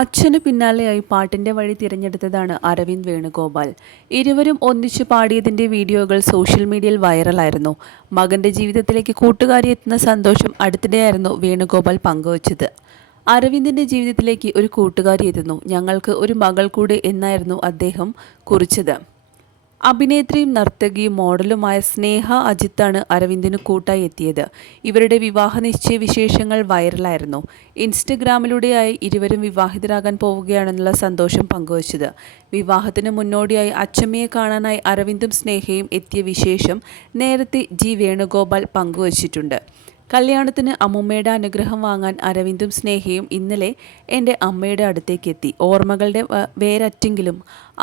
അച്ഛന് പിന്നാലെയായി പാട്ടിന്റെ വഴി തിരഞ്ഞെടുത്തതാണ് അരവിന്ദ് വേണുഗോപാൽ. ഇരുവരും ഒന്നിച്ചു പാടിയതിന്റെ വീഡിയോകൾ സോഷ്യൽ മീഡിയയിൽ വൈറലായിരുന്നു. മകന്റെ ജീവിതത്തിലേക്ക് കൂട്ടുകാരി എത്തുന്ന സന്തോഷം അടുത്തിടെയായിരുന്നു വേണുഗോപാൽ പങ്കുവച്ചത്. അരവിന്ദിന്റെ ജീവിതത്തിലേക്ക് ഒരു കൂട്ടുകാരി എത്തുന്നു, ഞങ്ങൾക്ക് ഒരു മകൾ കൂടെ എന്നായിരുന്നു അദ്ദേഹം കുറിച്ചത്. അഭിനേത്രിയും നർത്തകിയും മോഡലുമായ സ്നേഹ അജിത്താണ് അരവിന്ദിന് കൂട്ടായി എത്തിയത്. ഇവരുടെ വിവാഹ നിശ്ചയ വിശേഷങ്ങൾ വൈറലായിരുന്നു. ഇൻസ്റ്റഗ്രാമിലൂടെയായി ഇരുവരും വിവാഹിതരാകാൻ പോവുകയാണെന്നുള്ള സന്തോഷം പങ്കുവച്ചത്. വിവാഹത്തിന് മുന്നോടിയായി അച്ചമ്മയെ കാണാനായി അരവിന്ദും സ്നേഹയും എത്തിയ വിശേഷം നേരത്തെ വേണുഗോപാൽ പങ്കുവച്ചിട്ടുണ്ട്. കല്യാണത്തിന് അമ്മുമ്മയുടെ അനുഗ്രഹം വാങ്ങാൻ അരവിന്ദും സ്നേഹയും ഇന്നലെ എൻ്റെ അമ്മയുടെ അടുത്തേക്ക് എത്തി. ഓർമ്മകളുടെ വേരറ്റെങ്കിലും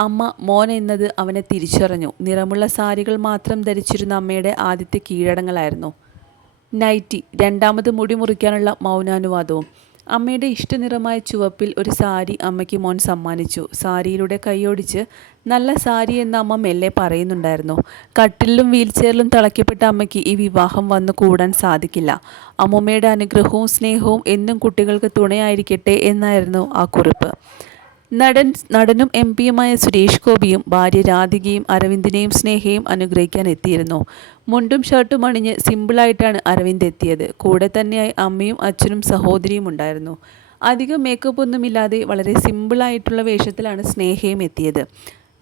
അമ്മ മോൻ എന്നത് അവനെ തിരിച്ചറിഞ്ഞു. നിറമുള്ള സാരികൾ മാത്രം ധരിച്ചിരുന്ന അമ്മയുടെ ആദ്യത്തെ കീഴടങ്ങലായിരുന്നു നൈറ്റി. രണ്ടാമത് മുടി മുറിക്കാനുള്ള മൗനാനുവാദവും. അമ്മയുടെ ഇഷ്ടനിറമായ ചുവപ്പിൽ ഒരു സാരി അമ്മയ്ക്ക് മോൻ സമ്മാനിച്ചു. സാരിയിലൂടെ കൈയോടിച്ച് നല്ല സാരി എന്ന് അമ്മ മെല്ലെ പറയുന്നുണ്ടായിരുന്നു. കട്ടിലും വീൽചെയറിലും തളയ്ക്കപ്പെട്ട അമ്മയ്ക്ക് ഈ വിവാഹം വന്നു കൂടാൻ സാധിക്കില്ല. അമ്മുമ്മയുടെ അനുഗ്രഹവും സ്നേഹവും എന്നും കുട്ടികൾക്ക് തുണയായിരിക്കട്ടെ എന്നായിരുന്നു ആ കുറിപ്പ്. നടനും എം പിയുമായ സുരേഷ് ഗോപിയും ഭാര്യ രാധികയും അരവിന്ദിനെയും സ്നേഹയും അനുഗ്രഹിക്കാൻ എത്തിയിരുന്നു. മുണ്ടും ഷർട്ടും അണിഞ്ഞ് സിമ്പിളായിട്ടാണ് അരവിന്ദ് എത്തിയത്. കൂടെ തന്നെയായി അമ്മയും അച്ഛനും സഹോദരിയും ഉണ്ടായിരുന്നു. അധികം മേക്കപ്പ് ഒന്നുമില്ലാതെ വളരെ സിമ്പിളായിട്ടുള്ള വേഷത്തിലാണ് സ്നേഹയും എത്തിയത്.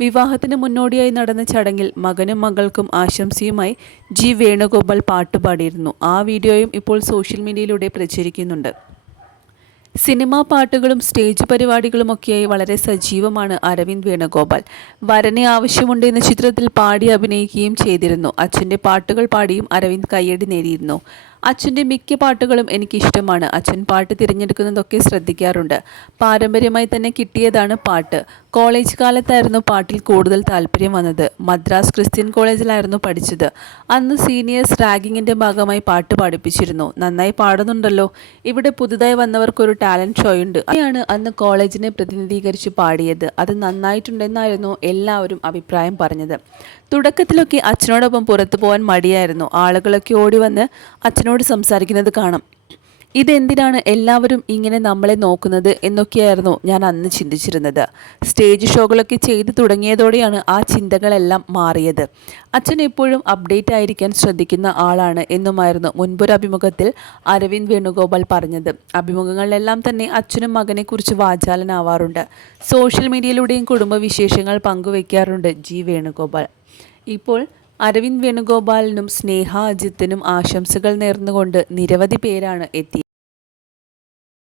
വിവാഹത്തിന് മുന്നോടിയായി നടന്ന ചടങ്ങിൽ മകനും മകൾക്കും ആശംസയുമായി വേണുഗോപാൽ പാട്ടുപാടിയിരുന്നു. ആ വീഡിയോയും ഇപ്പോൾ സോഷ്യൽ മീഡിയയിലൂടെ പ്രചരിക്കുന്നുണ്ട്. സിനിമാ പാട്ടുകളും സ്റ്റേജ് പരിപാടികളുമൊക്കെയായി വളരെ സജീവമാണ് അരവിന്ദ് വേണുഗോപാൽ. വരനെ ആവശ്യമുണ്ട് എന്ന ചിത്രത്തിൽ പാടി അഭിനയിക്കുകയും ചെയ്തിരുന്നു. അച്ഛൻ്റെ പാട്ടുകൾ പാടിയും അരവിന്ദ് കയ്യടി നേടിയിരുന്നു. അച്ഛൻ്റെ മിക്ക പാട്ടുകളും എനിക്കിഷ്ടമാണ്. അച്ഛൻ പാട്ട് തിരഞ്ഞെടുക്കുന്നതൊക്കെ ശ്രദ്ധിക്കാറുണ്ട്. പാരമ്പര്യമായി തന്നെ കിട്ടിയതാണ് പാട്ട്. കോളേജ് കാലത്തായിരുന്നു പാട്ടിൽ കൂടുതൽ താല്പര്യം വന്നത്. മദ്രാസ് ക്രിസ്ത്യൻ കോളേജിലായിരുന്നു പഠിച്ചത്. അന്ന് സീനിയേഴ്സ് റാഗിങ്ങിൻ്റെ ഭാഗമായി പാട്ട് പഠിപ്പിച്ചിരുന്നു. നന്നായി പാടുന്നുണ്ടല്ലോ, ഇവിടെ പുതുതായി വന്നവർക്കൊരു ടാലൻറ്റ് ഷോയുണ്ട്. അതാണ് അന്ന് കോളേജിനെ പ്രതിനിധീകരിച്ച് പാടിയത്. അത് നന്നായിട്ടുണ്ടെന്നായിരുന്നു എല്ലാവരും അഭിപ്രായം പറഞ്ഞത്. തുടക്കത്തിലൊക്കെ അച്ഛനോടൊപ്പം പുറത്തു പോകാൻ മടിയായിരുന്നു. ആളുകളൊക്കെ ഓടി വന്ന് അച്ഛനോട് സംസാരിക്കുന്നത് കാണാം. ഇതെന്തിനാണ് എല്ലാവരും ഇങ്ങനെ നമ്മളെ നോക്കുന്നത് എന്നൊക്കെയായിരുന്നു ഞാൻ അന്ന് ചിന്തിച്ചിരുന്നത്. സ്റ്റേജ് ഷോകളൊക്കെ ചെയ്തു തുടങ്ങിയതോടെയാണ് ആ ചിന്തകളെല്ലാം മാറിയത്. അച്ഛൻ എപ്പോഴും അപ്ഡേറ്റ് ആയിരിക്കാൻ ശ്രദ്ധിക്കുന്ന ആളാണ് എന്നുമായിരുന്നു മുൻപൊരു അഭിമുഖത്തിൽ അരവിന്ദ് വേണുഗോപാൽ പറഞ്ഞത്. അഭിമുഖങ്ങളിലെല്ലാം തന്നെ അച്ഛനും മകനെക്കുറിച്ച് വാചാലനാവാറുണ്ട്. സോഷ്യൽ മീഡിയയിലൂടെയും കുടുംബവിശേഷങ്ങൾ പങ്കുവയ്ക്കാറുണ്ട് വേണുഗോപാൽ. ഇപ്പോൾ അരവിന്ദ് വേണുഗോപാലിനും സ്നേഹ അജിത്തിനും ആശംസകൾ നേർന്നുകൊണ്ട് നിരവധി പേരാണ് എത്തിയത്.